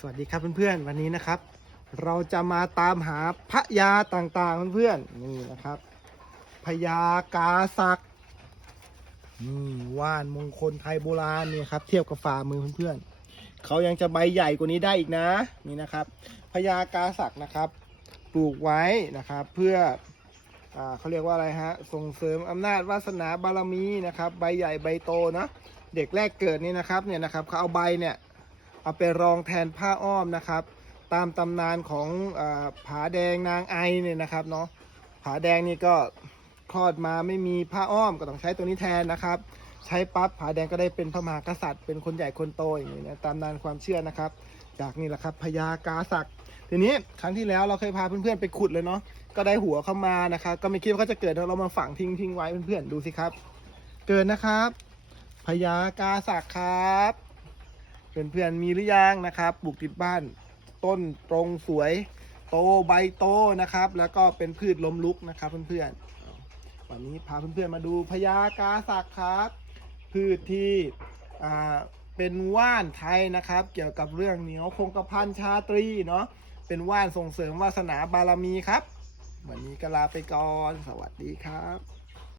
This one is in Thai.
สวัสดีครับเพื่อนๆวันนี้นะครับ เราจะมาตามหาพระยาต่างๆเพื่อนๆนี่นะครับพญากาศักนี่ว่านมงคลไทยโบราณนี่ครับ เทียบกับฝ่ามือเพื่อนๆเขายังจะใบใหญ่กว่านี้ได้อีกนะนี่นะครับพญากาศักนะครับ ปลูกไว้นะครับ เพื่ออเขาเรียกว่าอะไรฮะส่งเสริมอำนาจวาสนาบารมีนะครับ ใบใหญ่ใบโตนะเด็กแรกเกิดนี่นะครับเนี่ยนะครับเขาเอาใบเนี่ย เอาไปรองแทนผ้าอ้อมนะครับ ตามตำนานของอผาแดงนางไอเนี่ยนะครับเนาะผาแดงนี่ก็คลอดมาไม่มีผ้าอ้อมก็ต้องใช้ตัวนี้แทนนะครับ ใช้ปั๊บผาแดงก็ได้เป็นพระมหากษัตริย์ เป็นคนใหญ่คนโตอย่างนี้นะตามนานความเชื่อนะครับ จากนี่แหละครับพญากาศักทีนี้ครั้งที่แล้วเราเคยพาเพื่อนๆไปขุดเลยเนาะก็ได้หัวเข้ามานะครับ ก็ไม่คิดว่าเขาจะเกิดเรามาฝังทิ้งทิ้งไว้เพื่อนๆดูสิครับ เกิดนะครับพญากาศักครับ เพื่อนๆมีหรือยังนะครับปลูกติดบ้าน ต้นตรงสวย โตใบโตนะครับ แล้วก็เป็นพืชล้มลุกนะครับ เพื่อนๆวันนี้พาเพื่อนๆมาดูพญากาศักดิ์ครับ พืชที่เป็นว่านไทยนะครับ เกี่ยวกับเรื่องเหนียวคงกระพันชาตรีเนาะเป็นว่านส่งเสริมวาสนาบารมีครับ วันนี้ก็ลาไปก่อน สวัสดีครับ